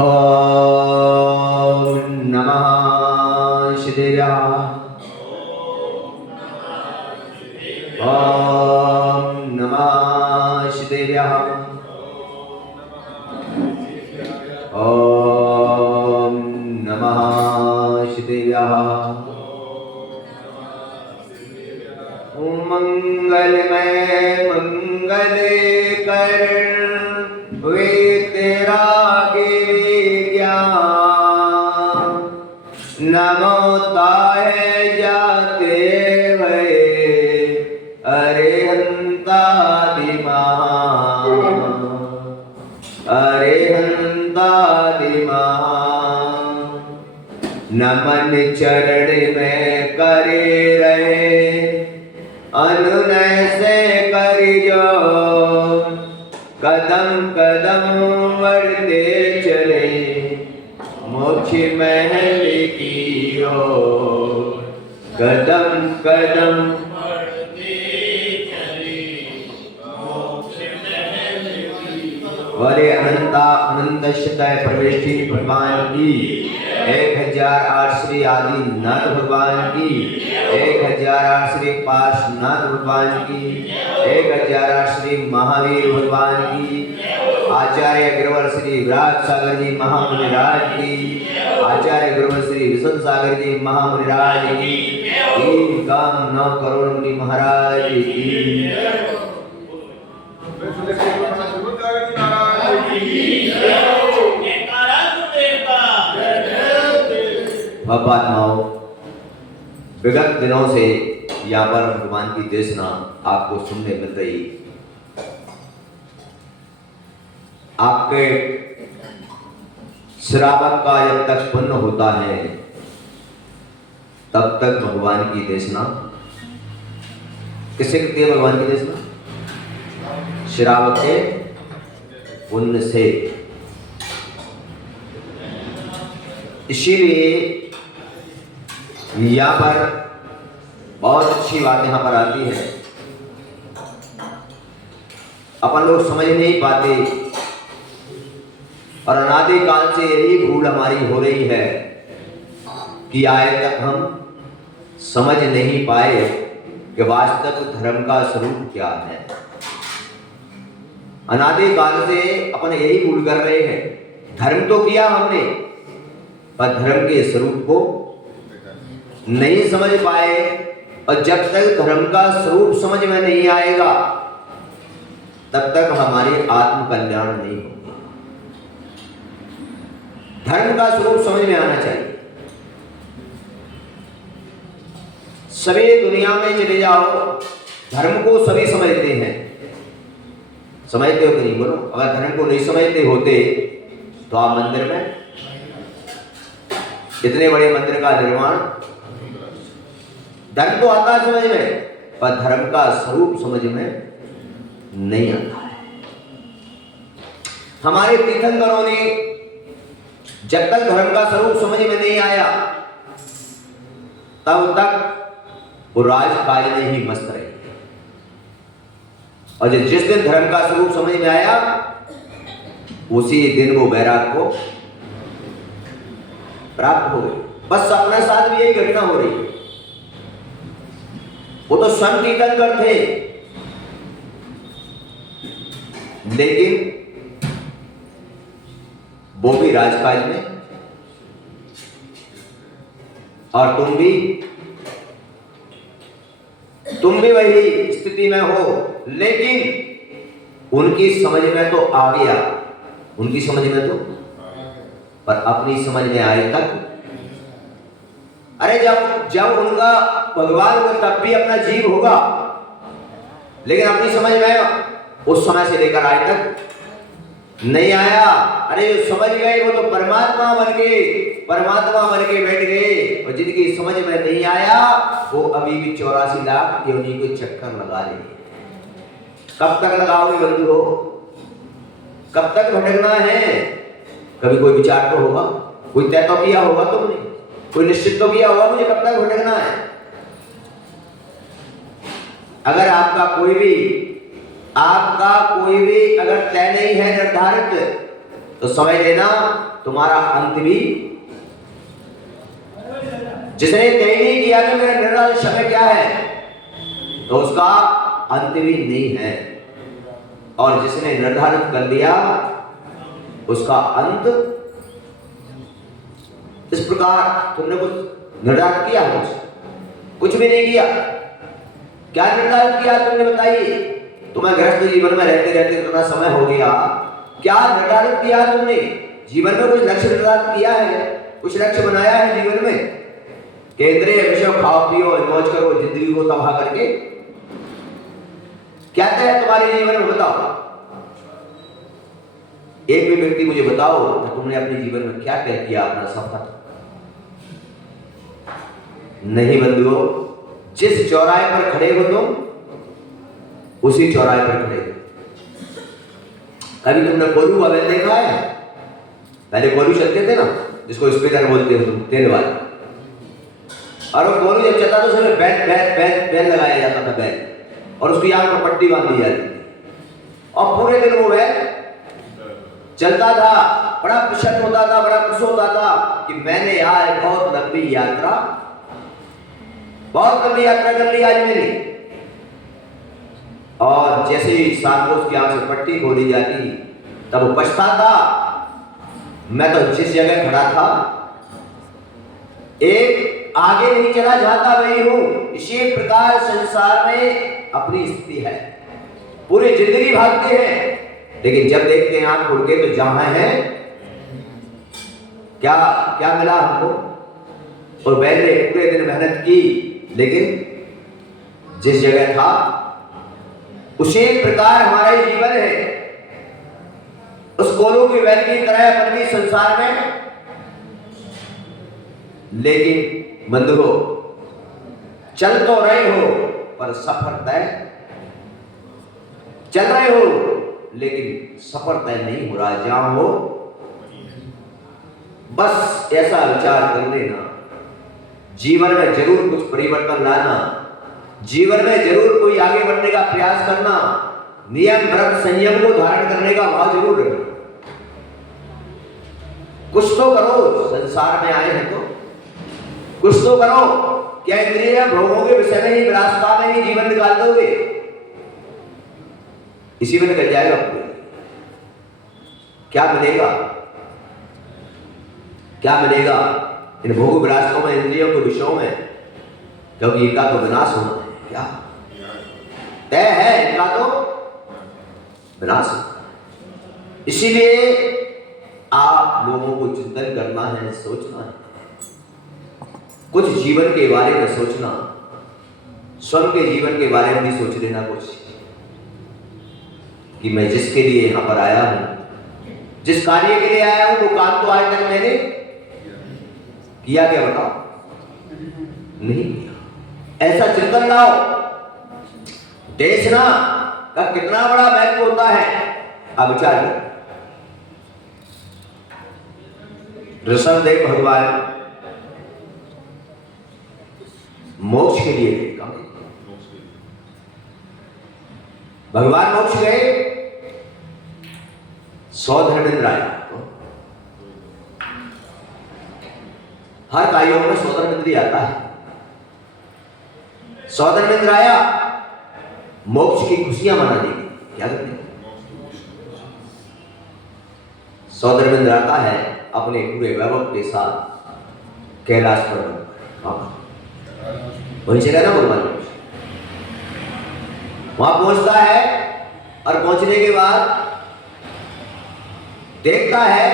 ओम नमः शिवाय। ओम नमः शिवाय। ओम नमः शिवाय। मंगलमय मंगले करण वे तेरा ज्ञान। नमो ताहे जाते भये अरिहंतादि महान। अरिहंतादि महान। नमन चरण में करे रहे अनुनय से करियो। कदम कदम बढ़ते चले मोक्ष महल की ओर। कदम कदम बढ़ते चले मोक्ष महल की ओर। वरे अनंता अनंत शताय परमेष्ठी भगवान की 1008 श्री आदिनाथ भगवान की 1008 श्री पार्श्वनाथ भगवान की 1008 श्री महावीर भगवान की आचार्य गुरुवर श्री विराट सागर जी महामुनि राज की आचार्य गुरुवर श्री विष्णु सागर जी महामुनि राज की 3 काम 9 करोड़ मुनि महाराज की। महात्माओं, विगत दिनों से यहाँ पर भगवान की देशना आपको सुनने मिल रही। आपके श्रावक का जब तक पुण्य होता है तब तक भगवान की देशना किसे कहते हैं? भगवान की देशना श्रावक के पुण्य से। इसीलिए यहाँ पर बहुत अच्छी बात यहाँ पर आती है। अपन लोग समझ नहीं पाते और अनादि काल से यही भूल हमारी हो रही है कि आज तक हम समझ नहीं पाए कि वास्तव धर्म का स्वरूप क्या है। अनादि काल से अपन यही भूल कर रहे हैं। धर्म तो किया हमने पर धर्म के स्वरूप को नहीं समझ पाए। और जब तक धर्म का स्वरूप समझ में नहीं आएगा तब तक हमारी आत्म कल्याण नहीं होगा। धर्म का स्वरूप समझ में आना चाहिए। सभी दुनिया में चले जाओ, धर्म को सभी समझते हैं। समझते हो कि नहीं? बोलो। अगर धर्म को नहीं समझते होते तो आप मंदिर में इतने बड़े मंदिर का निर्माण, धर्म को आता है समझ में पर धर्म का स्वरूप समझ में नहीं आता है। हमारे तीर्थंकरों ने जब तक धर्म का स्वरूप समझ में नहीं आया तब तक वो राजकाज में ही मस्त रहे। और जिस दिन धर्म का स्वरूप समझ में आया उसी दिन वो वैराग को प्राप्त हो गई। बस अपने साथ भी यही घटना हो रही है। वो तो स्वयं तीर्थंकर थे लेकिन वो भी राजकाज में, और तुम भी वही स्थिति में हो। लेकिन उनकी समझ में तो आ गया, उनकी समझ में तो, पर अपनी समझ में आए तक। अरे जब उनका भगवान को तब भी अपना जीव होगा लेकिन अपनी समझ में उस समय से लेकर आज तक नहीं आया। अरे जो समझ गए वो तो परमात्मा बन के बैठ गए। और जिनकी समझ में नहीं आया वो अभी भी 84 लाख योनि को चक्कर लगा रहे। कब तक लगाओगे बंधु हो? कब तक भटकना है? कभी कोई विचार तो होगा, कोई तय तो किया होगा तुमने, कोई निश्चित तो किया होगा मुझे कब तक भटकना है। अगर आपका कोई भी अगर तय नहीं है, निर्धारित, तो समझ लेना तुम्हारा अंत भी, जिसने तय नहीं किया कि मेरा निर्धारित समय क्या है, तो उसका अंत भी नहीं है। और जिसने निर्धारित कर लिया उसका अंत। इस प्रकार तुमने कुछ निर्धारित किया, कुछ भी नहीं किया। क्या निर्धारित किया तुमने, बताइए। तुम्हें गृहस्थ जीवन में रहते रहते इतना समय हो गया, क्या निर्धारित किया तुमने? जीवन में कुछ लक्ष्य निर्धारित किया है, कुछ लक्ष्य बनाया है जीवन में? केंद्रीय विषय खाओ पियो मौज करो, जिंदगी को तबाह करके क्या है तुम्हारे जीवन में, बताओ। एक भी व्यक्ति मुझे बताओ कि तुमने अपने जीवन में क्या तय किया अपना सफर? नहीं बंधुओं, जिस चौराहे पर खड़े हो तुम, उसी चौराहे पर खड़े हो। कभी तुमने कोलू अवेल देखा है? पहले कोलू चलते थे ना, जिसको स्पीकर बोलते हो तुम, तेल वाले। और वो कोलू जब चलता था उसमें बैल लगाया जाता था, बैल, और उसकी आंख पर पट्टी बांध दी जाती थी, और पूरे दिन वो बैल चलता था। बड़ा प्रसन्न होता था, बड़ा खुश होता था कि मैंने आज बहुत लंबी यात्रा कर ली आज मैंने। और जैसे ही शाम को उसकी आंख से पट्टी खोली जाती, तब वो पछताता, मैं तो जिस जगह खड़ा था एक आगे नहीं चला जाता वही हूं। इसी प्रकार संसार में अपनी स्थिति है, पूरी जिंदगी भागते हैं, लेकिन जब देखते हैं आंख खुल के तो जहां है क्या क्या मिला हमको? और पहले पूरे दिन मेहनत की, लेकिन जिस जगह था उसी प्रकार हमारा जीवन है। उस कोलू की बैल की तरह अपनी संसार में। लेकिन बंधुओं, चल तो रहे हो पर सफर तय, चल रहे हो लेकिन सफर तय नहीं हो रहा। जहां हो बस ऐसा विचार कर लेना, जीवन में जरूर कुछ परिवर्तन लाना, जीवन में जरूर कोई आगे बढ़ने का प्रयास करना, नियम व्रत संयम को धारण करने का भाव जरूर रखना। कुछ तो करो, संसार में आए हैं तो कुछ तो करो। क्या इंद्रिय भोगों के विषय में ही, विलासिता में ही जीवन निकाल दोगे? इसी में निकल जाएगा पूरे। क्या मिलेगा? क्या मिलेगा इन भोग विलासों में, इंद्रियों के विषयों में? क्योंकि इनका तो विनाश होना है, क्या तय है? इनका तो विनाश है। इसीलिए आप लोगों को चिंतन करना है, सोचना है, कुछ जीवन के बारे में सोचना, स्वयं के जीवन के बारे में भी सोच लेना कुछ, कि मैं जिसके लिए यहां पर आया हूं, जिस कार्य के लिए आया हूं, वो काम तो आज तक मैंने किया क्या? बताओ, नहीं किया। ऐसा चिंतन लाओ। देशना का कितना बड़ा महत्व होता है, अब विचार करो। ऋषभदेव भगवान मोक्ष के लिए गए। भगवान मोक्ष गए, 100 धर्मेंद्र आया। हर कायों में 100 धर्मेंद्र आता है। 100 धर्मेंद्र आया मोक्ष की खुशियां मनाने की। क्या करते हैं? 100 धर्मेंद्र आता है अपने पूरे वैभव के साथ कैलाश पर्वत, वहीं से रहना भगवान। वहां पहुंचता है और पहुंचने के बाद देखता है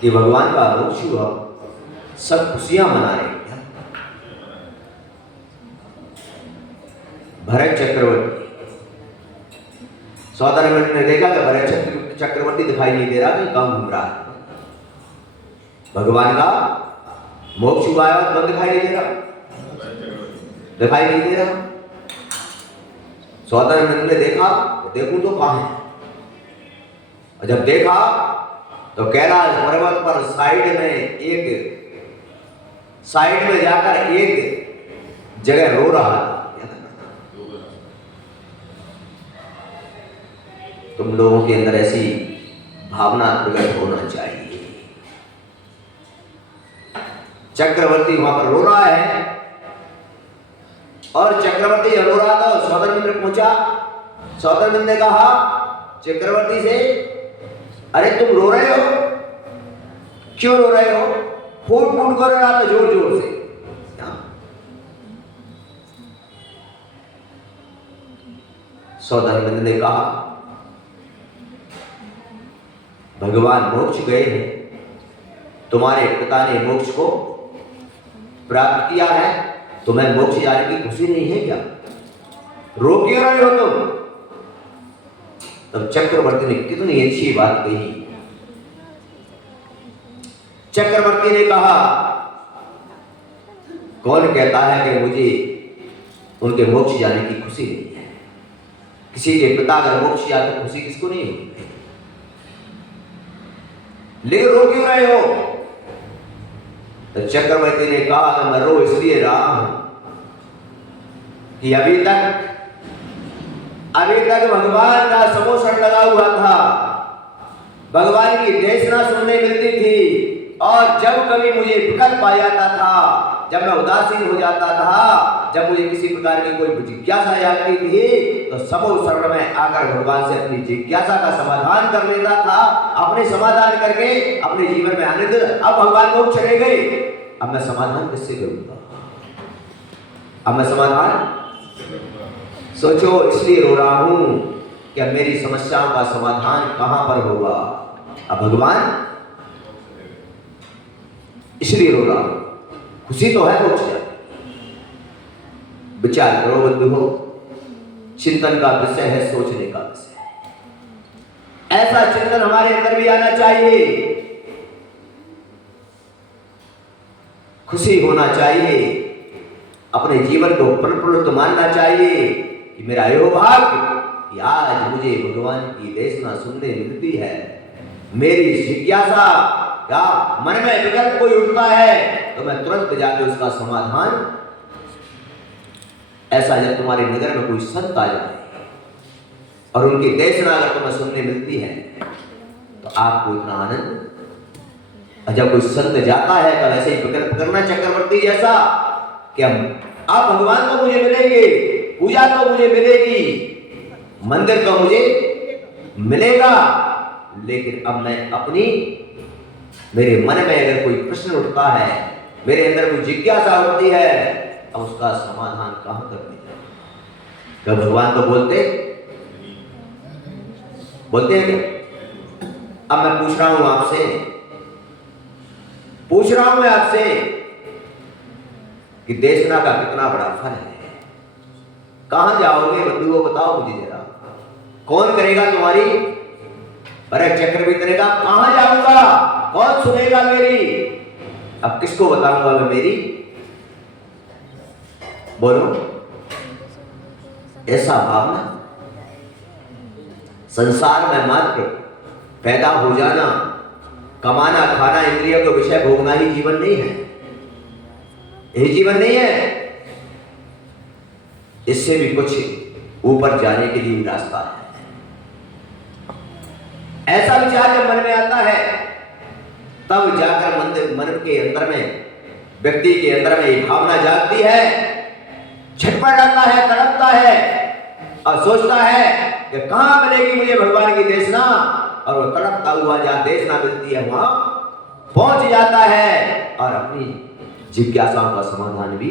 कि भगवान का मोक्ष हुआ, सब खुशियां मना रहे हैं। भरत चक्रवर्ती, 100 धर्मेंद्र ने देखा कि भरत चक्रवर्ती दिखाई नहीं दे रहा, कहीं कम घूम रहा है। भगवान का मोक्ष हुआ है और दिखाई नहीं दे रहा, दिखाई नहीं दे रहा। 100 धर्मेंद्र ने देखा, तो देखूं तो कहां है। और जब देखा तो कैलाश पर्वत पर साइड में जाकर एक जगह रो रहा था। तुम लोगों के अंदर ऐसी भावना प्रकट होना चाहिए। चक्रवर्ती वहां पर रो रहा है और चक्रवर्ती रो रहा तो सौदामित्र पहुंचा। सौदामित्र ने कहा चक्रवर्ती से, अरे तुम रो रहे हो, क्यों रो रहे हो? फूट फूट कर रहा था जोर जोर से। सौदामित्र ने कहा भगवान मोक्ष गए हैं, तुम्हारे पिता ने मोक्ष को प्राप्त किया है, तुम्हें मोक्ष जाने की खुशी नहीं है क्या? रो क्यों रहे हो तुम? तब चक्रवर्ती ने कितनी अच्छी बात कही। चक्रवर्ती ने कहा कौन कहता है कि मुझे उनके मोक्ष जाने की खुशी नहीं है? किसी के पिता अगर मोक्ष जाए तो खुशी किसको नहीं होती? लेकिन रो क्यों रहे हो? तो चक्रवर्ती ने कहा कि मैं रो इसलिए रहा हूं कि अभी तक भगवान का समोषण लगा हुआ था, भगवान की देशना सुनने मिलती थी, और जब कभी मुझे विकल्प आ जाता था, जब मैं उदासीन हो जाता था, जब मुझे किसी प्रकार की कोई जिज्ञासा जाती थी, तो समोषण में आकर भगवान से अपनी जिज्ञासा का समाधान कर लेता था। अपने समाधान करके अपने जीवन में आनंद। अब भगवान लोग चले गए, अब मैं समाधान किससे करूंगा? अब मैं समाधान सोचो, इसलिए रो रहा हूं कि अब मेरी समस्याओं का समाधान कहां पर होगा? अब भगवान, इसलिए रो रहा हूं। खुशी तो है मोक्ष जाने। विचार करो बंधु हो, चिंतन का विषय है, सोचने का विषय है। ऐसा चिंतन हमारे अंदर भी आना चाहिए। खुशी होना चाहिए, अपने जीवन को प्रफुल्लित मानना चाहिए कि मेरा यो भाग्य कि आज मुझे भगवान की देशना सुनने मिलती है। मेरी जिज्ञासा या मन में विकल्प कोई उठता है तो मैं तुरंत जाके उसका समाधान। ऐसा जब तुम्हारे नगर में कोई संत आ जाए और उनकी देशना अगर तुम्हें सुनने मिलती है तो आपको इतना आनंद। जब कोई संत जाता है तो ऐसे ही विकल्प करना चक्रवर्ती जैसा कि अब भगवान तो मुझे मिलेंगे, पूजा तो मुझे मिलेगी, मंदिर तो मुझे मिलेगा, लेकिन अब मैं अपनी, मेरे मन में अगर कोई प्रश्न उठता है, मेरे अंदर कोई जिज्ञासा उठती है, अब उसका समाधान कहां करने जाए? क्या भगवान तो बोलते हैं क्या? अब मैं पूछ रहा हूं आपसे कि देशना का कितना बड़ा फल है। कहां जाओगे बंधुओं, बताओ मुझे जरा। कौन करेगा तुम्हारी? अरे चक्रवर्ती ने कहा कहां जाऊंगा, कौन सुनेगा मेरी? अब किसको बताऊंगा मैं मेरी? बोलो। ऐसा भावना संसार में मात्र पैदा हो जाना, कमाना, खाना, इंद्रियों को विषय भोगना ही जीवन नहीं है। यही जीवन नहीं है। इससे भी कुछ ऊपर जाने के लिए रास्ता है। ऐसा विचार जब मन में आता है तब जाकर मन के अंदर में, व्यक्ति के अंदर में ये भावना जागती है, छटपट आता है, तड़पता है और सोचता है कि कहां मिलेगी मुझे भगवान की देशना। और वो तड़पता हुआ जहां देशना मिलती है वहां पहुंच जाता है और अपनी जिज्ञासाओं का समाधान भी।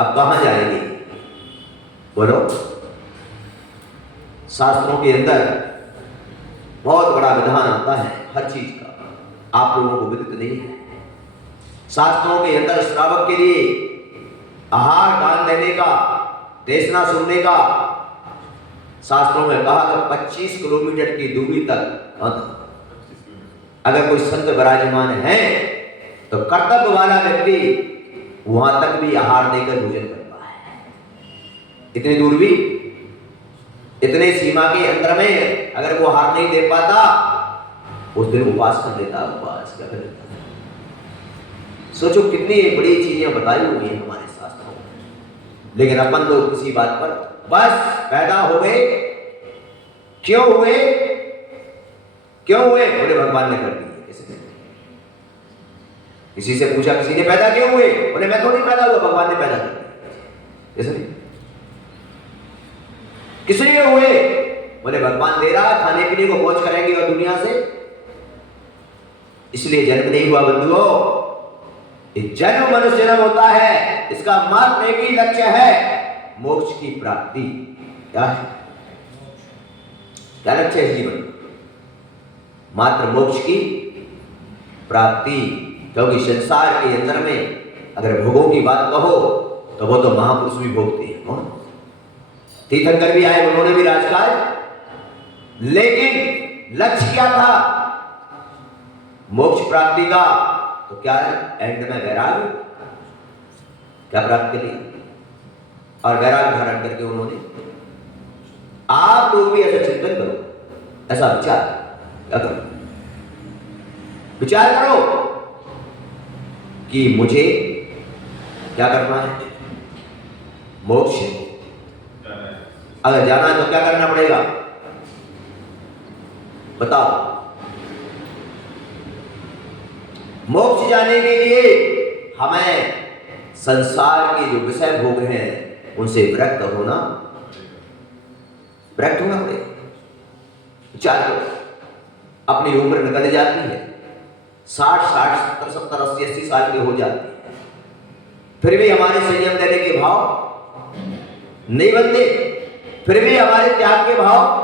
अब कहां जाएंगे बोलो? शास्त्रों के अंदर बहुत बड़ा विधान आता है हर चीज का, आप लोगों को विदित नहीं है। शास्त्रों के अंदर श्रावक के लिए आहार दान देने का, देशना सुनने का, शास्त्रों में कहा कि 25 किलोमीटर की दूरी तक अगर कोई संत विराजमान है तो कर्तव्य वाला व्यक्ति वहां तक भी आहार देकर भोजन करता है। इतनी दूर भी, इतने सीमा के अंदर में अगर वो आहार नहीं दे पाता, उस दिन उपवास कर लेता, उपवास कर लेता। सोचो कितनी बड़ी चीजें बताई हुई हैं हमारे शास्त्रों में, लेकिन अपन लोग किसी बात पर बस पैदा हो गए, क्यों हुए? क्यों हुए? बोले भगवान ने कर दिए। किसी से पूछा किसी ने पैदा क्यों हुए? बोले मैं थोड़ी पैदा हुआ, भगवान ने पैदा कर दिया। किस लिए हुए? बोले भगवान दे रहा, खाने पीने को खोज करेंगे और दुनिया से, इसलिए जन्म नहीं हुआ बंधुओं। जन्म मनुष्य जन्म होता है, इसका मात्र एक ही लक्ष्य है, मोक्ष की प्राप्ति। क्या है? क्या लक्ष्य है जीवन? मात्र मोक्ष की प्राप्ति। क्योंकि संसार के अंदर में अगर भोगों की बात कहो तो वो तो महापुरुष भी भोगते हैं। तीर्थंकर भी आए, उन्होंने भी राजकाज, लेकिन लक्ष्य क्या था? मोक्ष प्राप्ति का। तो क्या है? एंड में वैराग्य। क्या प्राप्त के लिए? और वैराग्य धारण करके उन्होंने, आप लोग भी ऐसा चिंतन करो, ऐसा विचार क्या करो, विचार करो कि मुझे क्या करना है? मोक्ष अगर जाना है तो क्या करना पड़ेगा? बताओ। मोक्ष जाने के लिए हमें संसार के जो विषय भोग हैं उनसे विरक्त होना पड़ेगा। विचार करो, अपनी उम्र निकल जाती है, 60, 70, 70, 80 साल के हो जाते हैं, फिर भी हमारे संयम देने के भाव नहीं बनते, फिर भी हमारे त्याग के भाव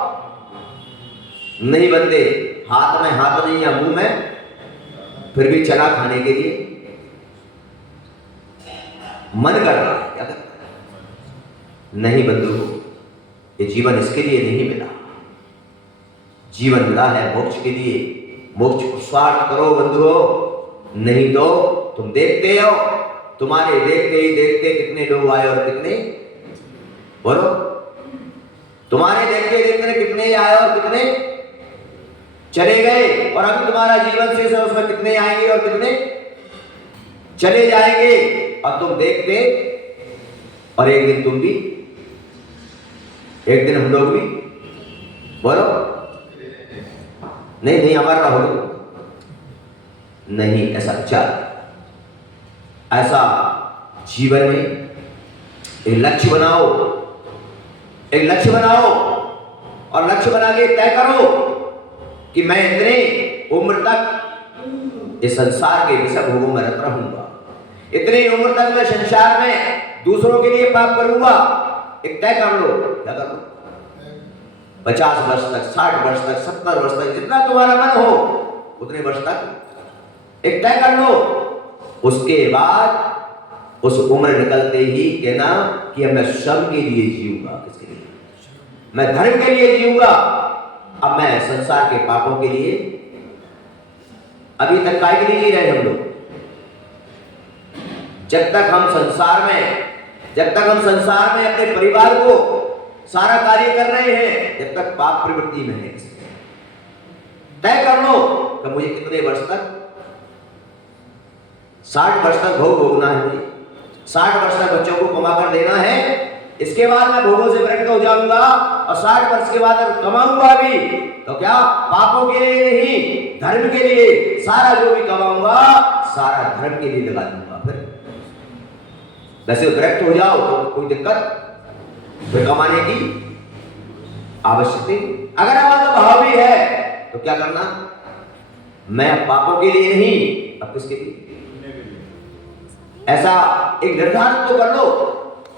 नहीं बनते। हाथ में हाथ नहीं या मुंह में फिर भी चना खाने के लिए मन कर रहा है। क्या करता है? नहीं बंधु, ये जीवन इसके लिए नहीं मिला। जीवन मिला है मोक्ष के लिए। मोक्ष को स्वार्थ करो बंधुओं, नहीं तो तुम देखते हो, तुम्हारे देखते ही देखते कितने लोग आए और कितने, बोलो, तुम्हारे देखते देखते कितने आए और कितने चले गए, और अभी तुम्हारा जीवन शेष है, उसमें कितने आएंगे और कितने चले जाएंगे। और तुम देखते, और एक दिन तुम भी, एक दिन हम लोग भी, बोलो, नहीं नहीं हमारा रहोगे नहीं, ऐसा विचार, ऐसा जीवन में एक लक्ष्य बनाओ, एक लक्ष्य बनाओ, और लक्ष्य बना के तय करो कि मैं इतने उम्र तक इस संसार के विषय भोगों में रत रहूंगा, इतनी उम्र तक मैं संसार में दूसरों के लिए पाप करूंगा। एक तय कर लो, क्या कर लो, 50 वर्ष तक, 60 वर्ष तक, 70 वर्ष तक, जितना तुम्हारा मन हो उतने वर्ष तक एक तय कर लो। उसके बाद उस उम्र निकलते ही कहना कि अब मैं श्रम के लिए जीऊंगा। किसके लिए? मैं धर्म के लिए जीऊंगा। अब मैं संसार के पापों के लिए, अभी तक काय के लिए जी रहे हम लोग? जब तक हम संसार में अपने परिवार को सारा कार्य कर रहे हैं, जब तक पाप प्रवृत्ति में है। तय कर लो कि मुझे कितने वर्ष तक, 60 वर्ष तक भोग भोगना है, मुझे 60 वर्ष तक बच्चों को कमा कर देना है, इसके बाद मैं भोगों से विरक्त हो जाऊंगा, और 60 वर्ष के बाद अगर कमाऊंगा भी तो क्या, पापों के लिए नहीं, धर्म के लिए, सारा जो भी कमाऊंगा सारा धर्म के लिए लगा दूंगा। फिर वैसे विरक्त हो जाओ तो कोई दिक्कत फिर कमाने की आवश्यकता, अगर हमारा भाव भी है तो क्या करना, मैं पापों के लिए नहीं, अब किसके लिए? ऐसा एक निर्धारण तो कर लो,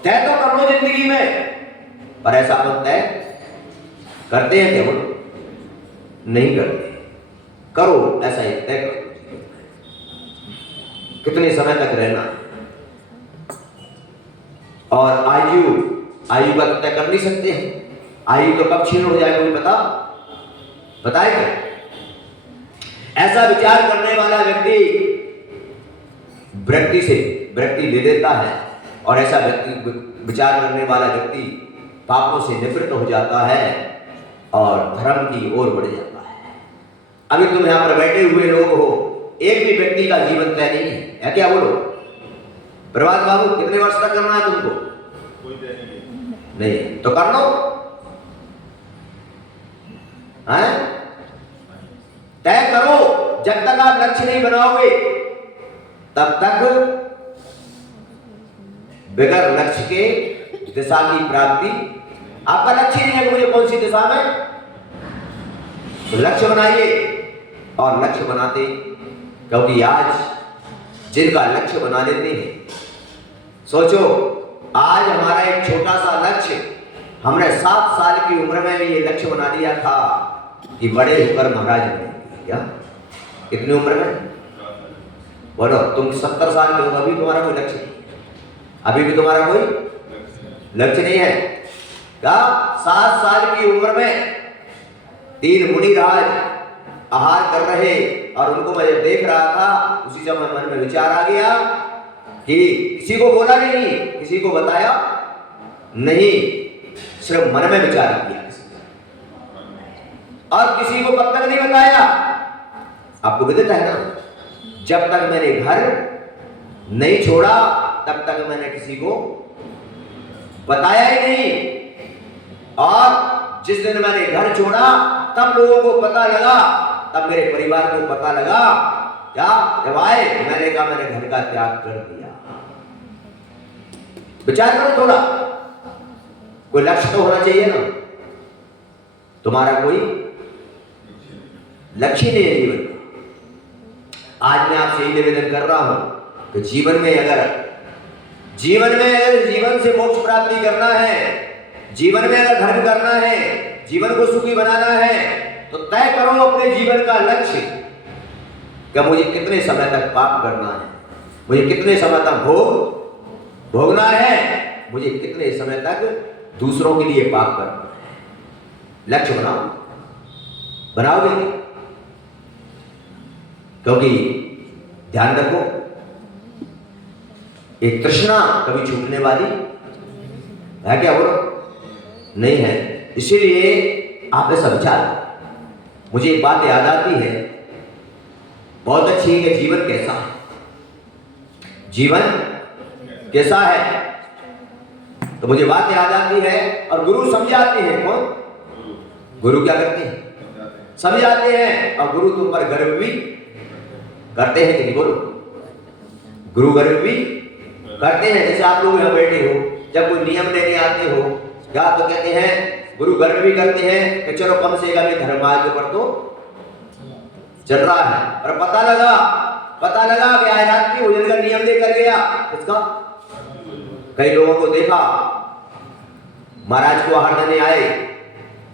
तय तो कर लो जिंदगी में। पर ऐसा अपन तय करते हैं क्या? बोलो, नहीं करते। करो ऐसा ही तय करो, कितने समय तक रहना, और आयु का तय कर नहीं सकते हैं। आयु तो कब क्षीण हो जाए कोई बताए क्या? ऐसा विचार करने वाला व्यक्ति विरक्ति ले देता है, और ऐसा व्यक्ति, विचार करने वाला व्यक्ति पापों से निवृत्त हो जाता है और धर्म की ओर बढ़ जाता है। अभी तुम यहां पर बैठे हुए लोग हो, एक भी व्यक्ति का जीवन तय नहीं है क्या? बोलो प्रभात बाबू, कितने वर्ष तक करना है तुमको? कोई तय नहीं, तो कर लो। हैं? तय करो, जब तक आप लक्ष्य नहीं बनाओगे तब तक बगैर लक्ष्य के दिशा की प्राप्ति, आपका लक्ष्य नहीं है कि मुझे कौन सी दिशा में, तो लक्ष्य बनाइए। और लक्ष्य बनाते, क्योंकि आज जिनका लक्ष्य बना लेते हैं, सोचो आज हमारा एक छोटा सा लक्ष्य, हमने 7 साल की उम्र में भी ये लक्ष्य बना लिया था कि बड़े होकर महाराज बनेंगे। क्या कितनी उम्र में बोलो? तुम 70 साल के हो, अभी तुम्हारा कोई लक्ष्य नहीं, अभी भी तुम्हारा कोई लक्ष्य नहीं है। क्या 7 साल की उम्र में 3 मुनिराज आहार कर रहे, और उनको मैं जब देख रहा था उसी समय मन में विचार आ गया कि किसी को बोला नहीं, किसी को बताया नहीं, सिर्फ मन में विचार किया और किसी को कब तक नहीं बताया। आपको विदित है ना, जब तक मैंने घर नहीं छोड़ा तब तक मैंने किसी को बताया ही नहीं, और जिस दिन मैंने घर छोड़ा तब लोगों को पता लगा, तब मेरे परिवार को पता लगा। क्या जब आए मैंने कहा मैंने घर का त्याग कर दिया। विचार करो थोड़ा, कोई लक्ष्य तो होना चाहिए ना। तुम्हारा कोई लक्ष्य नहीं है जीवन का। आज मैं आपसे यही निवेदन कर रहा हूं कि जीवन में अगर जीवन से मोक्ष प्राप्ति करना है, जीवन में अगर धर्म करना है, जीवन को सुखी बनाना है, तो तय करो अपने जीवन का लक्ष्य। क्या मुझे कितने समय तक पाप करना है, मुझे कितने समय तक भोगना है, मुझे कितने समय तक दूसरों के लिए पाप करना है। लक्ष्य बनाओगे? क्योंकि ध्यान रखो, एक तृष्णा कभी छूटने वाली है क्या? बोलो नहीं है। इसीलिए आपने सब विचार, मुझे एक बात याद आती है बहुत अच्छी, कि जीवन कैसा है, जीवन कैसा है, तो मुझे बात याद आती है और गुरु समझाते हैं। कौन? गुरु क्या करते हैं? समझाते हैं। और गुरु तुम पर गर्व भी करते हैं कि नहीं? बोलो, गुरु गर्व भी करते हैं। जैसे आप लोग यहाँ बैठे हो, जब कोई नियम लेने आते हो क्या तो कहते हैं, गुरु गर्व भी करते हैं कि चलो कम से कम ये धर्म मार्ग पर तो चल रहा है। और पता लगा कि आज रात्रि भोजन का नियम लेकर गया, इसका कई लोगों को देखा, महाराज को आहार देने आए,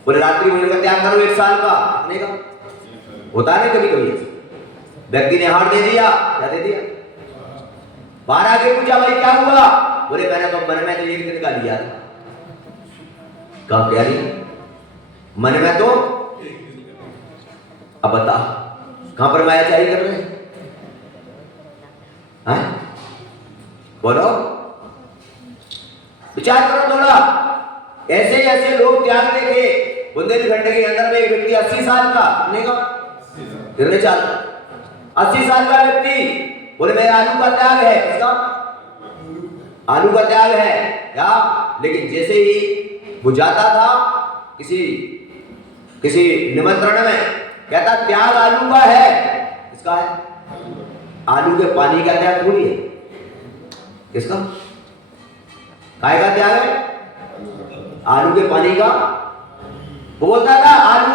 बोले रात्रि भोजन का त्याग करो 1 साल का, का होता है कभी कभी व्यक्ति ने आहार दे दिया, क्या दे दिया, बाहर आके पूछा भाई क्या हुआ, बोले मैंने तो मन में तो 1 दिन का लिया था। कहा क्या लिया? मन में तो, अब बता कहां पर मायाचारी कर रहे हैं? बोलो, विचार करो थोड़ा। ऐसे लोग त्याग देखे। बुंदेलखंड के अंदर में एक व्यक्ति 80 साल का, कितने साल, 80 साल का व्यक्ति बोले मेरा आलू का त्याग है। इसका आलू का त्याग है क्या? लेकिन जैसे ही वो जाता था किसी निमंत्रण में, कहता त्याग आलू का है। किसका है? आलू के पानी का त्याग थोड़ी है। किसका? काय का त्याग है? आलू के पानी का। वो बोलता था आलू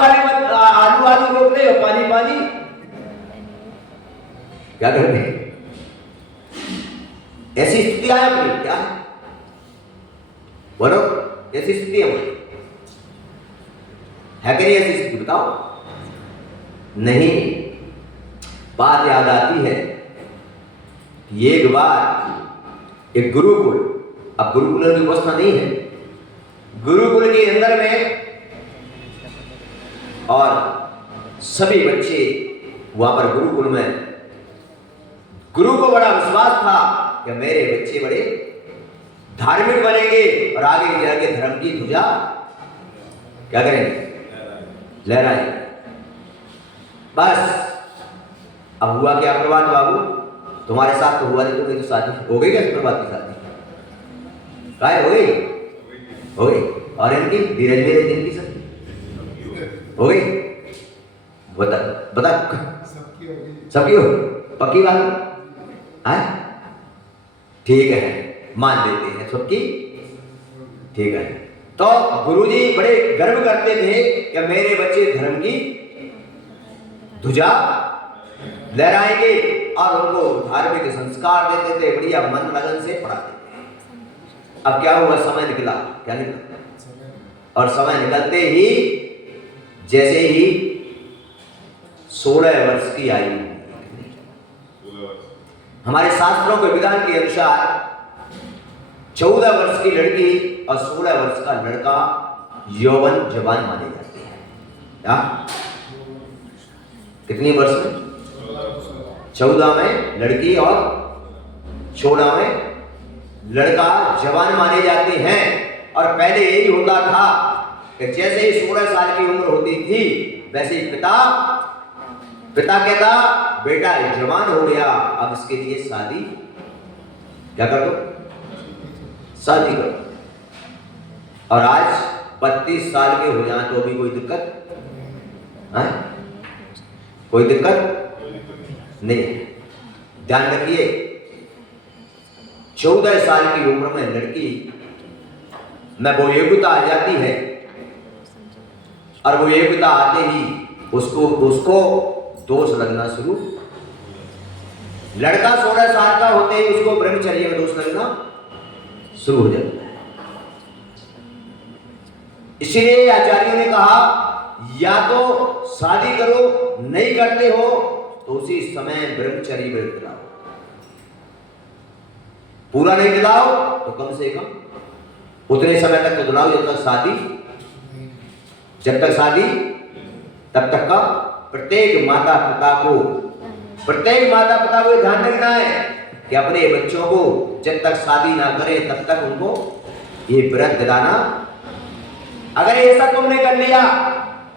रोक ले, पानी क्या करते हैं? ऐसी स्थिति है अपनी, क्या बोलो, ऐसी स्थिति है कि नहीं? ऐसी स्थिति बताओ। नहीं, बात याद आती है कि एक बार एक गुरुकुल, अब गुरुकुल की व्यवस्था नहीं है, गुरुकुल के अंदर में, और सभी बच्चे वहां पर गुरुकुल में, गुरु को बड़ा विश्वास था कि मेरे बच्चे बड़े धार्मिक बनेंगे और आगे जाके धर्म की ध्वजा क्या करेंगे? लहराएंगे। बस अब हुआ क्या प्रभात बाबू? तुम्हारे साथ तो हुआ नहीं, तुम्हें तो शादी हो गई क्या? प्रभात की शादी काय हो गई? और इनकी धीरज मेरे दिन की शादी हो गई। बता सबकी हो पक्की बात है? ठीक है, मान लेते हैं सबकी। ठीक है, तो गुरुजी बड़े गर्व करते थे कि मेरे बच्चे धर्म की ध्वजा लहराएंगे और उनको धार्मिक संस्कार देते थे, बढ़िया मन लगन से पढ़ाते थे। अब क्या हुआ, समय निकला, क्या निकला, और समय निकलते ही जैसे ही 16 वर्ष की आयु, हमारे शास्त्रों के विधान के अनुसार 14 वर्ष की लड़की और 16 वर्ष का लड़का यौवन जवान माने जाते हैं। क्या कितनी वर्ष में? 14 में लड़की और 16 में लड़का जवान माने जाते हैं। और पहले यही होता था कि जैसे ही 16 साल की उम्र होती थी वैसे ही पिता कहता बेटा जवान हो गया, अब इसके लिए शादी क्या कर दो, शादी करो। और आज 32 साल के हो जाए तो भी कोई दिक्कत है? कोई दिक्कत नहीं। ध्यान रखिए, 14 साल की उम्र में लड़की में वो योग्यता आ जाती है और वो योग्यता आते ही उसको दोष लगना शुरू। लड़का 16 साल का होते ही उसको ब्रह्मचर्य में दोष लगना शुरू हो जाता है। इसलिए आचार्यों ने कहा या तो शादी करो, नहीं करते हो तो उसी समय ब्रह्मचर्य व्रत दिलाओ, पूरा नहीं दिलाओ तो कम से कम उतने समय तक तो दिलाओ जब तक शादी तब तक का प्रत्येक माता पिता को ध्यान रखना है कि अपने बच्चों को जब तक शादी ना करें तब तक उनको ये व्रत दिलाना। अगर ऐसा तुमने कर लिया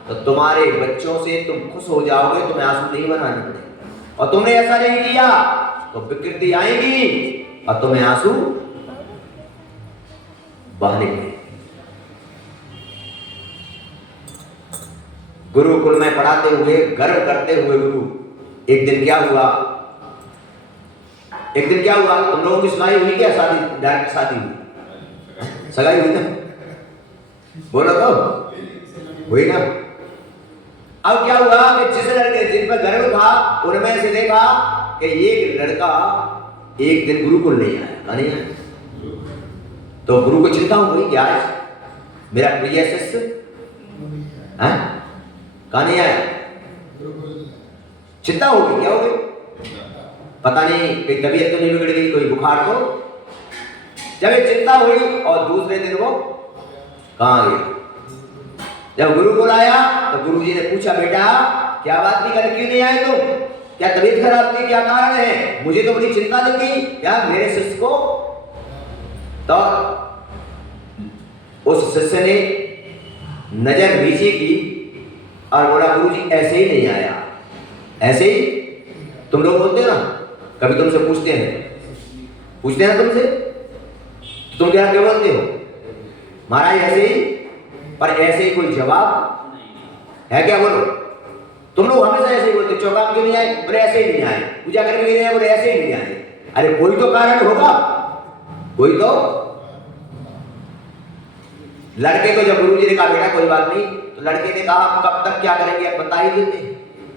तो तुम्हारे बच्चों से तुम खुश हो जाओगे, तुम्हें आंसू नहीं बनाने पड़ेंगे। और तुमने ऐसा नहीं किया तो विकृति आएगी और तुम्हें आंसू बहने पड़ेंगे। गुरुकुल में पढ़ाते हुए गर्व करते हुए गुरु, एक दिन क्या हुआ, तुम लोगों की सगाई हुई क्या? डायरेक्ट शादी हुई, सगाई हुई ना? बोलो तो हुई ना? अब क्या हुआ कि जिस लड़के जिन पर गर्व था उनमें से देखा कि एक लड़का एक दिन गुरुकुल नहीं आया, तो गुरु को चिंता हो गई कि आज मेरा प्रिय शिष्य कहाँ नहीं आया। चिंता हो गई, क्या हो गई पता नहीं, कोई तबीयत तो नहीं बिगड़ गई, कोई बुखार तो। जब ये चिंता हुई और दूसरे दिन वो कहाँ गया। जब गुरुकुल आया तो गुरुजी ने पूछा बेटा क्या बात थी, कल क्यों नहीं आए तुम, क्या तबीयत खराब थी, क्या कारण है? मुझे तो बड़ी चिंता लगी क्या मेरे शिष्य को। तो उस शिष्य ने नजर नीचे की और बोला गुरुजी ऐसे ही नहीं आया। ऐसे ही तुम लोग बोलते हो ना, कभी तुमसे पूछते हैं ना तुमसे, तुम क्या बोलते हो महाराज ऐसे ही, पर ऐसे ही कोई जवाब है क्या? बोलो, तुम लोग हमेशा ऐसे ही बोलते, चौकाम क्यों नहीं आए? बोले ऐसे ही नहीं आए। पूजा करने के लिए बोले ऐसे ही नहीं आए। अरे कोई तो कारण होगा, कोई तो। लड़के को जब गुरुजी ने कहा बेटा कोई बात नहीं, तो लड़के ने कहा कब तक क्या करेंगे आप बता ही देते।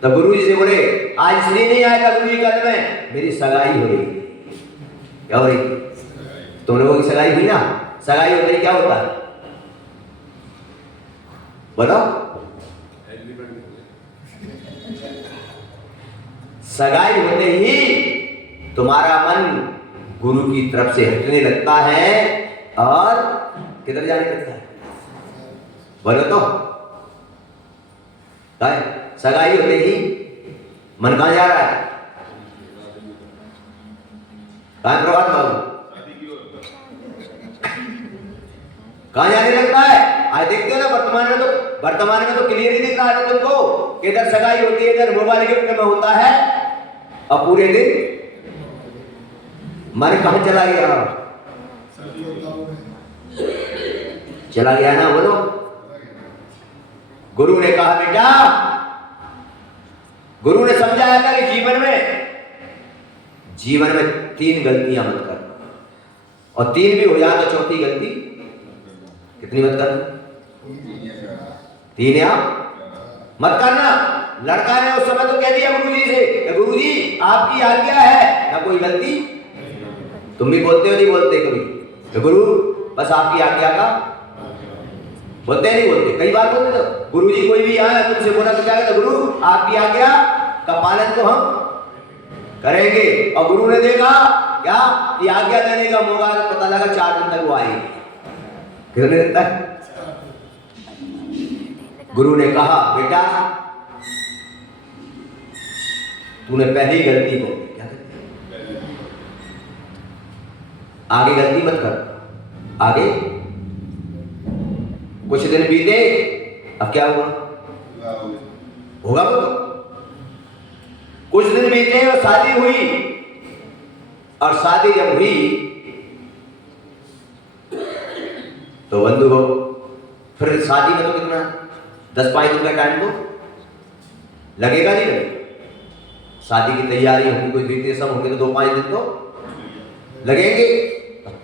तो गुरुजी से बोले आज इसलिए नहीं आया था गुरुजी कल में मेरी सगाई हो रही। क्या हो रही? तुम लोगों की सगाई हुई ना, सगाई होते ही क्या होता है बोलो? सगाई होते ही तुम्हारा मन गुरु की तरफ से हटने लगता है और किधर जाने लगता है बोलो तो? सगाई होते ही मन कहां जा रहा है? कहां प्रभात बाबू कहां जाने लगता है? आज देखते हो ना वर्तमान में तो क्लियर ही दिख रहा है तुमको कि इधर सगाई होती है, इधर मोबाइल गिफ्ट में होता है और पूरे दिन मन कहां चला गया ना बोलो। गुरु ने कहा बेटा गुरु ने समझाया था कि जीवन में 3 गलतियां मत कर, और 3 भी हो जाए तो चौथी गलती कितनी मत करना? 3 या मत करना। लड़का ने उस समय तो कह दिया गुरुजी से, गुरुजी आपकी आज्ञा है, ना कोई गलती। तुम भी बोलते हो नहीं बोलते कभी? तो गुरु बस आपकी आज्ञा का बोलते नहीं बोलते? कई बार बोलते। तो गुरुजी कोई भी आए तुमसे बोला तो क्या कहते? गुरु आपकी आज्ञा का पालन तो हम करेंगे। और गुरु ने देखा क्या कि आज्ञा देने का मौका, पता लगा 4 दिन तक वो आएगी। कितने दिन तक? गुरु ने कहा बेटा तूने पहली गलती को क्या करती? आगे गलती मत कर। आगे कुछ दिन बीते, अब क्या हुआ? होगा वो तो। कुछ दिन बीते और शादी हुई, और शादी जब हुई तो बंधु हो, फिर शादी में तो कितना 10-5 दिन का टाइम तो लगेगा नहीं लगेगा? शादी की तैयारी होगी, कोई रीति रस्म होगी तो 2-5 दिन तो लगेंगे।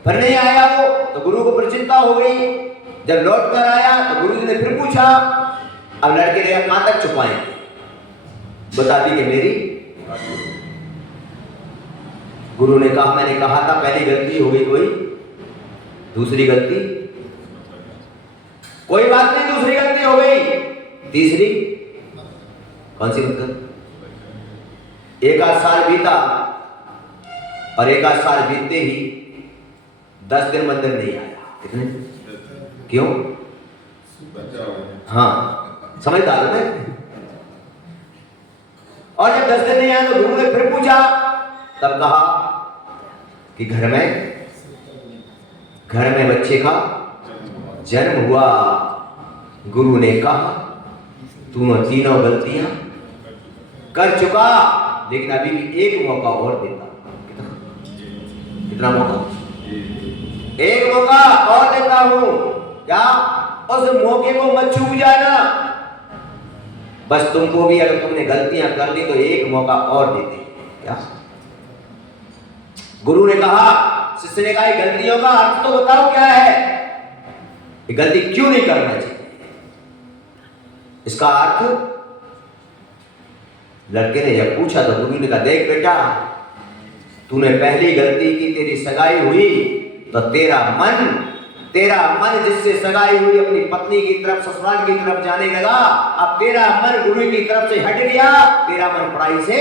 फिर नहीं आया वो, तो गुरु को फिर चिंता हो गई। जब लौट कर आया तो गुरु जी ने फिर पूछा, अब लड़के ने कहां तक छुपाएं? बता दी कि मेरी। गुरु ने कहा मैंने कहा था पहली गलती हो गई, कोई दूसरी गलती? कोई बात नहीं, दूसरी गलती हो गई, तीसरी कौन सी मतलब? 1 आध साल बीता, और 1 आध साल बीतते ही 10 दिन मंदिर नहीं आया। कितने? क्यों? हाँ समझदार है। और जब 10 दिन नहीं आया तो गुरु ने फिर पूछा, तब कहा कि घर में बच्चे का जन्म हुआ। गुरु ने कहा तू तीनों गलतियां कर चुका, लेकिन अभी भी एक मौका और देता। कितना मौका? एक मौका और देता हूं। क्या? उस मौके को मत चूक जाना। बस तुमको भी अगर तुमने गलतियां कर ली तो एक मौका और देते। क्या? गुरु ने कहा, शिष्य ने कहा गलतियों का अर्थ तो बताओ क्या है, ये गलती क्यों नहीं करना चाहिए? इसका अर्थ लड़के ने जब पूछा तो गुरु ने कहा देख बेटा, तूने पहली गलती की, तेरी सगाई हुई तो तेरा मन जिससे सगाई हुई अपनी पत्नी की तरफ, ससुराल की तरफ जाने लगा। अब तेरा मन गुरु की तरफ से हट गया, तेरा मन पढ़ाई से।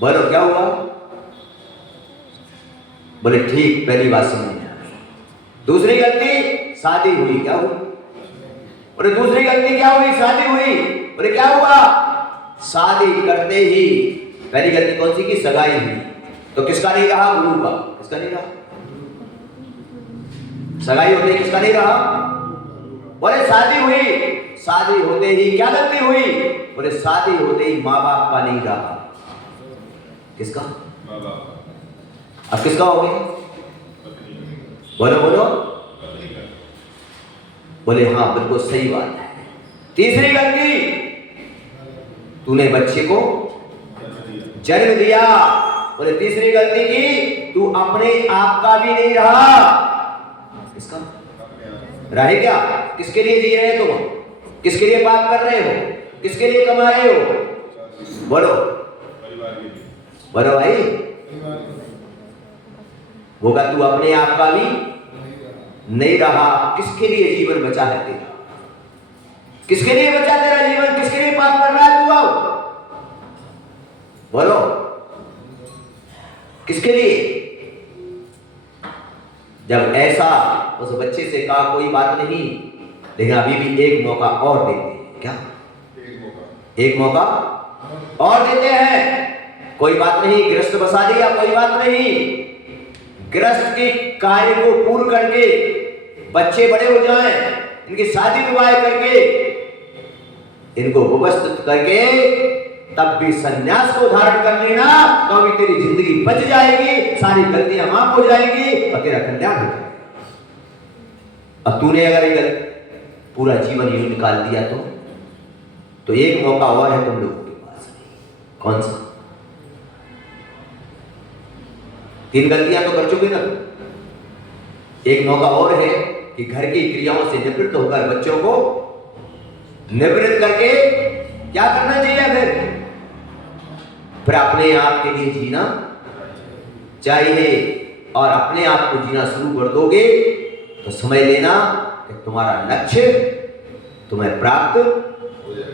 बोलो क्या हुआ? बोले ठीक, पहली बात समझ में आ गई। दूसरी गलती शादी हुई, क्या हुई? बोले दूसरी गलती क्या हुई? शादी हुई। बोले क्या हुआ? शादी करते ही पहली गलती कौन सी की? सगाई हुई। तो किसका नहीं रहा? गुरु का। किसका नहीं रहा? सगाई होते ही किसका नहीं रहा? बोले शादी हुई। शादी होते ही क्या गलती हुई? बोले शादी होते ही माँ बाप का नहीं रहा। किसका? अब किसका हो गया? बोलो बोलो। बोले हाँ बिल्कुल सही बात है। तीसरी गलती, तूने बच्चे को जन्म दिया। बोले तीसरी गलती की, तू अपने आप का भी नहीं रहा। किसका रहे? क्या? किसके लिए जी रहे हो तुम? किसके लिए पाप कर रहे हो? किसके लिए कमा रहे हो? बोलो बोलो भाई। होगा तू अपने आप का भी नहीं रहा। किसके लिए जीवन बचा है तेरा? किसके लिए बचा तेरा जीवन? किसके लिए पाप कर रहा है तू? आओ बोलो, किसके लिए? जब ऐसा उस बच्चे से कहा कोई बात नहीं, लेकिन अभी भी एक मौका और देते हैं। क्या? एक मौका और देते हैं। कोई बात नहीं, गृहस्थ बसा दिया, कोई बात नहीं। गृहस्थ के कार्य को पूर्ण करके बच्चे बड़े हो जाएं, इनकी शादी विवाह करके, इनको व्यवस्थित करके तब भी सन्यास को धारण कर लेना, तो भी तेरी जिंदगी बच जाएगी, सारी गलतियां माफ हो जाएंगी और तेरा कल्याण हो जाएगा। अब तूने अगर ये पूरा जीवन यूं निकाल दिया तो एक मौका और है तुम लोग। कौन सा? 3 गलतियां तो कर चुके ना। एक मौका और है कि घर की क्रियाओं से निवृत्त होकर बच्चों को निवृत्त करके क्या करना चाहिए? फिर अपने आप के लिए जीना चाहिए। और अपने आप को जीना शुरू कर दोगे तो समझ लेना कि तुम्हारा लक्ष्य तुम्हें प्राप्त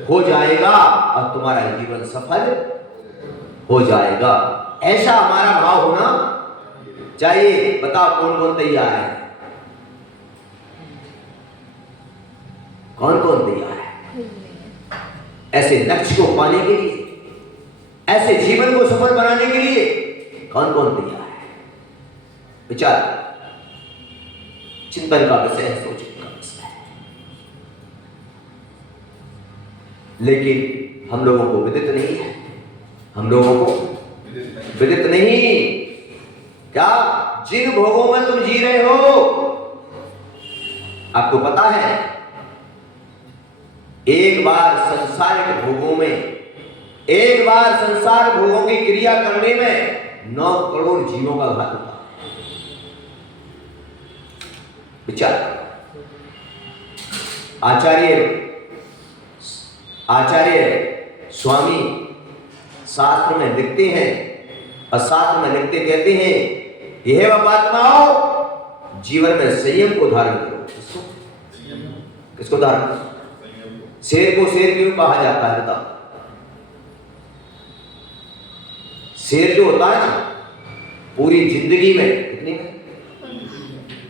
हो जाएगा और तुम्हारा जीवन सफल हो जाएगा। ऐसा हमारा भाव होना चाहिए। बताओ कौन कौन तैयार है? कौन कौन तैयार है ऐसे लक्ष्य को पाने के लिए, ऐसे जीवन को सफल बनाने के लिए? कौन कौन तैयार है? विचार, चिंतन का विषय है, सोचने का विषय है। लेकिन हम लोगों को विदित नहीं है। हम लोगों को विदित नहीं। क्या जिन भोगों में तुम जी रहे हो, आपको पता है एक बार संसारिक भोगों में, एक बार संसार भोगों की क्रिया करने में 9 करोड़ जीवों का घात होता है। विचार, आचार्य स्वामी शास्त्र में लिखते हैं और शास्त्र में लिखते कहते हैं यह बात्माओं जीवन में संयम को धारण करो। किसको धारण करो? शेर को शेर क्यों कहा जाता है? बताओ। शेर जो होता है ना, पूरी जिंदगी में कितनी,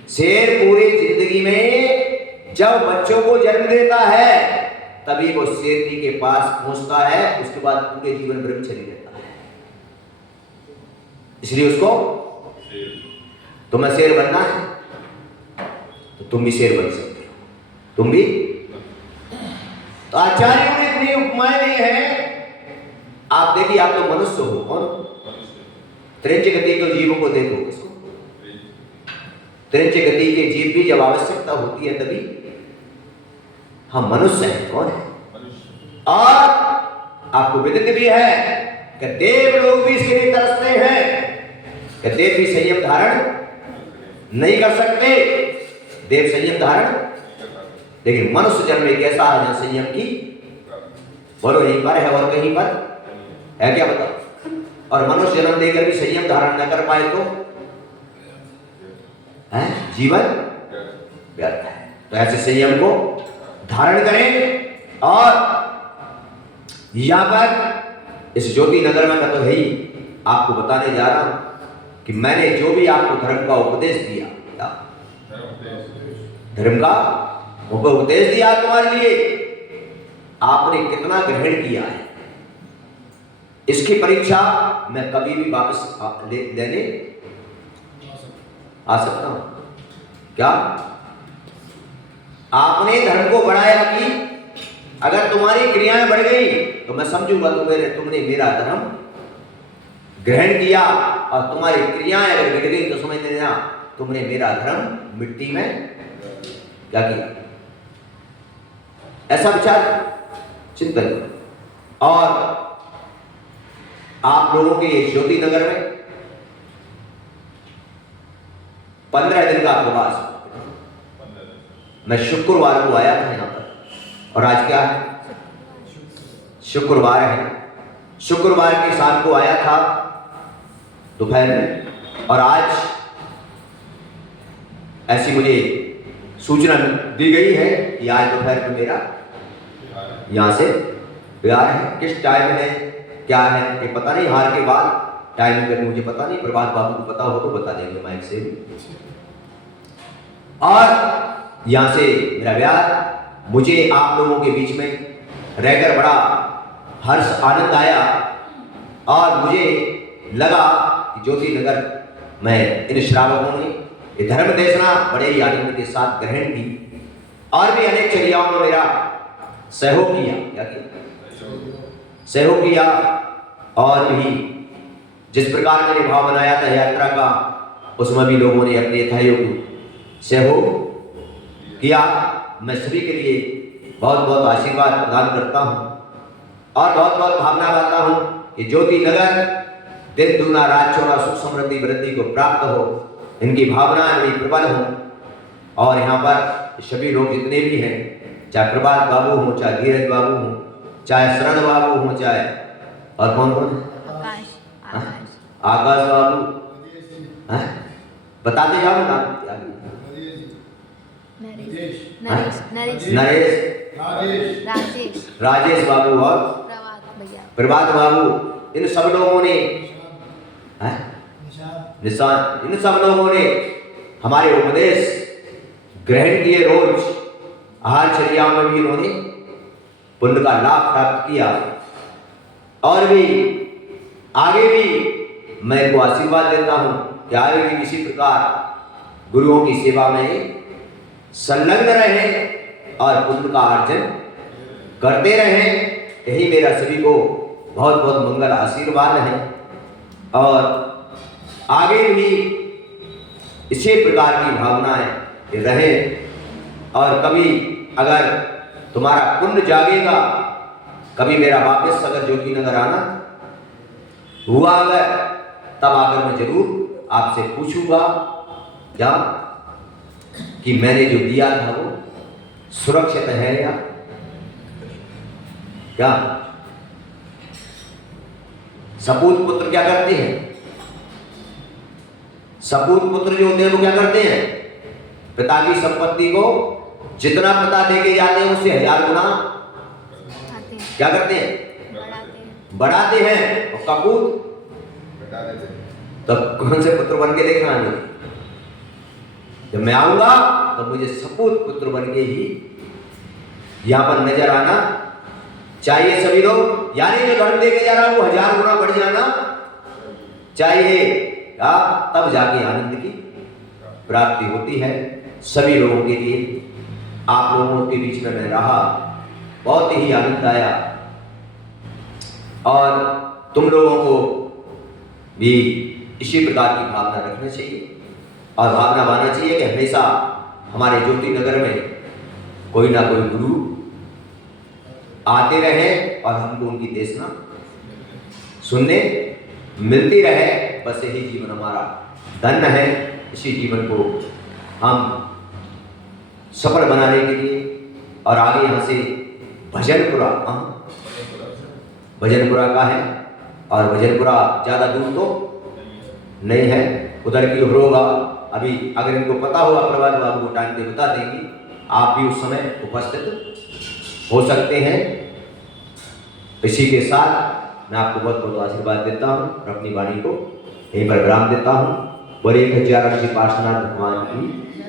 शेर पूरी जिंदगी में जब बच्चों को जन्म देता है तभी वो शेरनी के पास पहुंचता है, उसके बाद पूरे जीवन ब्रह्मचर्य रहता है। इसलिए उसको तुम्हें शेर बनना है तो तुम भी शेर बन सकते हो, तुम भी। तो आचार्यों ने इतनी उपमाएं दी है। आप देखिए, आप तो मनुष्य हो। कौन? त्रिंच गति के जीवों को देखो। किसको? त्रिंच गति के जीव भी जब आवश्यकता होती है तभी हम मनुष्य हैं। कौन है? और आपको विदित भी है कि देव लोग भी इसके लिए तरसते हैं कि देव भी संयम धारण नहीं कर सकते। देव संयम धारण, लेकिन मनुष्य जन्म एक ऐसा है जहां संयम की, बोलो, यहीं पर है और कहीं पर है क्या? बताओ। और मनुष्य जन्म देकर भी संयम धारण न कर पाए तो है जीवन व्यर्थ है। तो ऐसे संयम को धारण करें। और यहां पर इस ज्योति नगर में मैं तो है ही आपको बताने जा रहा हूं कि मैंने जो भी आपको धर्म का उपदेश दिया, धर्म का उपदेश दिया तुम्हारे लिए, आपने कितना ग्रहण किया है, इसकी परीक्षा मैं कभी भी वापस लेने आ सकता हूं। क्या आपने धर्म को बढ़ाया कि अगर तुम्हारी क्रियाएं बढ़ गई तो मैं समझूंगा तुमने मेरा धर्म ग्रहण किया, और तुम्हारी क्रियाएं अगर बिगड़ गई तो समझ लेना तुमने मेरा धर्म मिट्टी में क्या किया। ऐसा विचार, चिंतन। और आप लोगों के ज्योति नगर में 15 दिन का प्रवास। मैं शुक्रवार को आया था यहां पर, और आज क्या है? शुक्रवार है। शुक्रवार की शाम को आया था दोपहर में, और आज ऐसी मुझे सूचना दी गई है कि आज दोपहर को मेरा यहां से बिहार है। किस टाइम है, क्या है, ये पता नहीं। हार के बाद टाइम में मुझे पता नहीं, प्रभात बाबू को पता हो तो बता देंगे माइक से। और यहां से मेरा ब्याह, मुझे आप लोगों के बीच में रहकर बड़ा हर्ष आनंद आया, और मुझे लगा कि ज्योति नगर में इन श्रावकों ने ये धर्म देशना बड़े ही आनंद के साथ ग्रहण की, और भी अनेक चर्याओं में मेरा सहयोग किया। क्या किया? सहयोग किया। और भी जिस प्रकार मैंने भाव बनाया था यात्रा का, उसमें भी लोगों ने अपने सहयोग किया। मैं सभी के लिए बहुत बहुत आशीर्वाद प्रदान करता हूँ, और बहुत बहुत भावना करता हूँ कि ज्योति नगर दिन दूना रात चौना सुख समृद्धि वृद्धि को प्राप्त हो, इनकी भावनाएं बड़ी प्रबल हो। और यहाँ पर सभी लोग जितने भी हैं, चाहे प्रभात बाबू हो, चाहे धीरज बाबू हो, चाहे शरण बाबू हो, चाहे और कौन कौन आकाश बाबू, बताते जाओ ना। नरेश, राजेश बाबू और प्रभात बाबू, इन सब लोगों ने निशान, इन सब लोगों ने हमारे उपदेश ग्रहण किए। रोज आहारचर्या में भी इन्होंने पुण्य का लाभ प्राप्त किया। और भी आगे भी मैं इनको आशीर्वाद देता हूं कि आगे भी इसी प्रकार गुरुओं की सेवा में संलग्न रहें और पुण्य का अर्जन करते रहें। यही मेरा सभी को बहुत बहुत मंगल आशीर्वाद है। और आगे भी इसी प्रकार की भावनाएं रहें। और कभी अगर तुम्हारा पुण्य जागेगा, कभी मेरा वापस अगर ज्योति नगर आना हुआ अगर, तब आकर मैं जरूर आपसे पूछूंगा क्या कि मैंने जो दिया था वो सुरक्षित है या क्या। सपूत पुत्र क्या करते हैं? सपूत पुत्र जो होते हैं वो क्या करते हैं? पिता की संपत्ति को जितना पिता देके जाते हैं उससे 1000 गुना क्या करते हैं? बढ़ाते हैं। और कपूत तो कौन से पुत्र बन के देखना है? जब मैं आऊंगा तो मुझे सपूत पुत्र बन के ही यहां पर नजर आना चाहिए सभी लोग। यानी जो धर्म देके जा रहा है वो 1000 गुना बढ़ जाना चाहिए, तब जाके आनंद की प्राप्ति होती है सभी लोगों के लिए। आप लोगों के बीच में मैं रहा, बहुत ही आनंद आया। और तुम लोगों को भी इसी प्रकार की भावना रखनी चाहिए और भावना मानना चाहिए कि हमेशा हमारे ज्योति नगर में कोई ना कोई गुरु आते रहे और हमको उनकी देशना सुनने मिलती रहे। बस यही जीवन हमारा धन्य है। इसी जीवन को हम सफल बनाने के लिए और आगे यहाँ से भजनपुरा, भजनपुरा का है और भजनपुरा ज़्यादा दूर तो नहीं है, उधर की ओर होगा। अभी अगर इनको पता होगा प्रभात बाबू को टाइम पे बता देंगे, आप भी उस समय उपस्थित हो सकते हैं। इसी के साथ मैं आपको बहुत बहुत आशीर्वाद देता हूँ और अपनी वाणी को यहीं पर विराम देता हूँ। बड़े 1000 पार्श्वनाथ भगवान की